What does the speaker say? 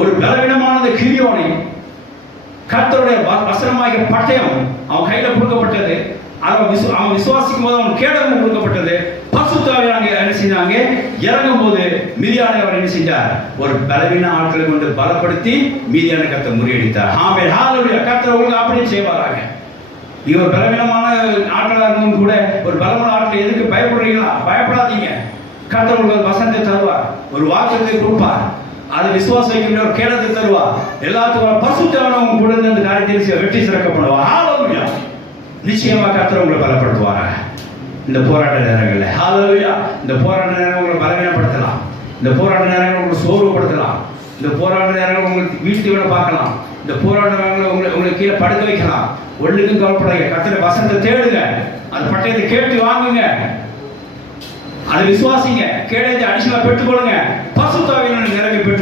ஒரு பலவீனமானது கிரியோனை கர்த்தருடைய வசனமாகிய பட்டயம் அவன் கையில கொடுக்கப்பட்டது. அவன் விசுவாசிக்கும் போது அவன் கேடகம் கொடுக்கப்பட்டது. பரிசுத்த ஆவியானவர் என்ன செஞ்சாங்க? இறங்கும் போது மீதியானை அவர் என்ன செஞ்சார்? ஒரு பலவீன ஆட்களை கொண்டு பலப்படுத்தி மீதியான கர்த்தர் முறியடித்தார். ஆமென், ஹalleluya. கர்த்தர் உங்களுக்கு அப்படியே செய்வாராக. நீங்க ஒரு பலவீனமான ஆட்களா இருந்தும் கூட ஒரு பலமான ஆட்கள் எதுக்கு பயப்படுறீங்களா? பயப்படாதீங்க. கர்த்தர் உங்களுக்கு வசனத்தை தருவார், ஒரு வாக்குறுதியை கொடுப்பார். அதை விசுவாசம் வைக்கின்ற ஒரு கேடத்தை தருவார். எல்லாத்துக்கும் பரிசுத்த ஆவியானவர் கூட இருந்து அந்த காரியத்தை வெற்றி சிறக்க பண்ணுவார். ஹalleluya. நிச்சயமா கர்த்தர் உங்களை பலப்படுத்துவாரா இந்த போராட்ட நேரங்கள்ல. ஹalleluya. இந்த போராட்ட நேரங்கள் உங்களை பலவீனப்படுத்தலாம். இந்த போராட்ட நேரங்கள் உங்களை சோர்வுபடுத்தலாம். இந்த போராட்ட நேரங்கள் உங்களுக்கு வீழ்த்தியோட பார்க்கலாம். இந்த போராட்ட நேரங்கள் உங்களை கீழே படுக்க வைக்கலாம். ஒண்ணுக்கும் கவலைப்படாதீங்க. கர்த்தருடைய வசனத்தை தேடுங்க, அந்த பட்டயத்தை கேட்டு வாங்குங்க, அதை விசுவாசிங்க, கேடத்தை அடிஷனலா பெற்றுக்கொள்ளுங்க. பரிசுத்த ஆவியானவர் நிறைவே பெற்று